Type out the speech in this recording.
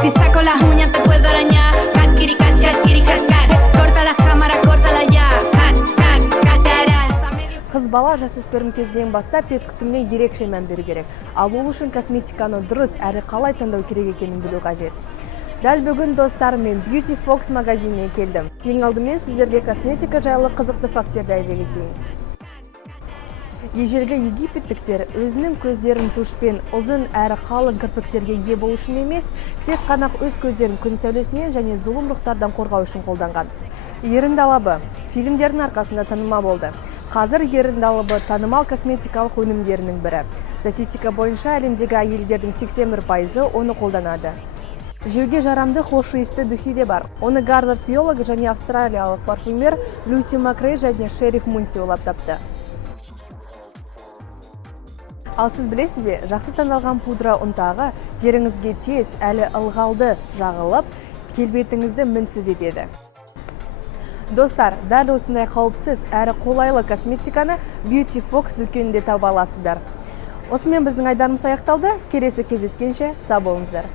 Si saco las uñas te puedo arañar. Cat, kitty, cat, cat, kitty, cat, cat. Corta las cámaras, córtala ya. Cat, cat, catara. Қыз бала жасөспірім кезден бастап бет күтіміне ерекше мән беру керек. Ал ол үшін косметиканы дұрыс әрі қалай таңдау керек екенін білу қажет. Дәл бүгін достар, мен Beauty Fox магазиніне келдім. Ең алдымен сіздерге косметика жайлы қызықты фактерді айта кетейін. Ежелгі египеттіктер өзінің көздерін тушпен ұзын әрі қалың кірпіктерге ие болу үшін емес, тек қана өз көздерін күн сәулесінен және зұлымдықтардан қорғау үшін қолданған. Ерінді алабы фильмдердің арқасында танымал болды. Қазір ерінді алабы танымал косметикалық өнімдерінің бірі. Статистика бойынша әлемдегі әйелдердің 81% оны қолданады. Жеуге жарамды хош иісті духи де бар. Оны Гарвард биологы және австралиялық парфюмер Люси Макрей және Шериф Мунси ойлап тапты. Ал сіз білесіз бе, жақсы таңдалған пудра ұнтағы теріңізге тез әлі ылғалды жағылып, келбетіңізді мінсіз етеді. Достар, дәл осындай қауіпсіз әрі қолайлы косметиканы Beauty Fox дүкенінде таба аласыздар. Осымен біздің айдарымыз аяқталды. Келесі кездескенше сау болыңыздар.